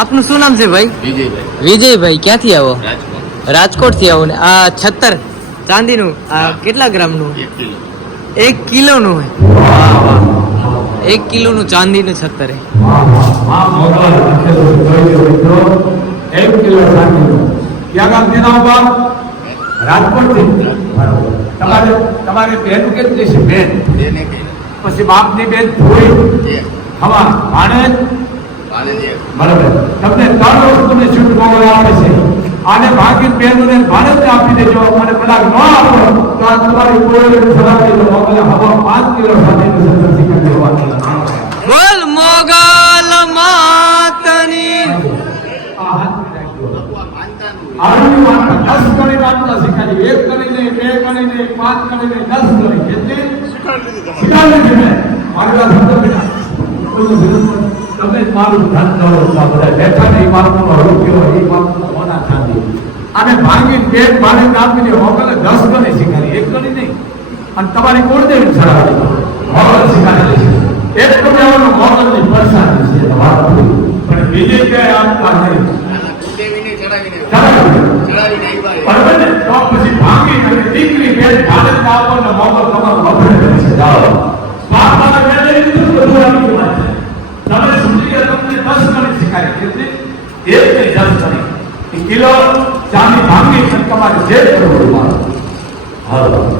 આપનું શું નામ છે ભાઈ? વિજયભાઈ. વિજયભાઈ ક્યાંથી આવો? રાજકોટ રાજકોટથી આવો ને. આ છત્તર ચાંદીનું આ કેટલા ગ્રામનું? એક કિલો. એક કિલોનું હોય. વાહ વાહ. એક કિલોનું ચાંદીનું છત્તર એક કિલો ચાંદીનું. ક્યાં ગામ તેના બાપ? રાજકોટથી તમારે બેન કેટલી છે? બેન. પછી બાપની બેન થોડી હવા ભાણેજ. બરાબર. તમને ત્રણ વસ્તુની છૂટ મોગલ આપે છે. આને ભાગીન બેનને ભારત આપી દેજો. અને કલાક ન આપો તો આ તમારી કોઈ ખરાબ દેજો મોકલે હવા પાંચ કિલો સાથે બોલ મોગલ માતની. આ હાથ રાખજો આ માનતાનું આરંભ વાર્તા દસ ગણી વાર્તા શીખાડી. એક ગણીને બે ગણીને પાંચ ગણીને દસ ગણી. એટલે શીખાડી છે મેં મારી વાત સમજો બેટા. કોઈનું વિરોધ તમે મારું ધન કરો છો બધા. બેઠા ને એ મારું રૂપિયો એ મારું મોના ચાંદી. અને ભાંગી બે મારે આપીને મોકલે દસ ગણી શીખારી એક ગણી નહીં. અને તમારી કોણ દેવી ચડાવી મોગલ શીખાડેલી છે એક તો કહેવાનું મોગલની પ્રસાદી છે તમારા પણ બીજે ક્યાંય આપતા નહીં. ચડાવીને ચડાવીને ને તો પછી ભાંગી અને દીકરી બેન ભારત આપવાનો આપણને પાંચે કરોડ માણસ હાલો.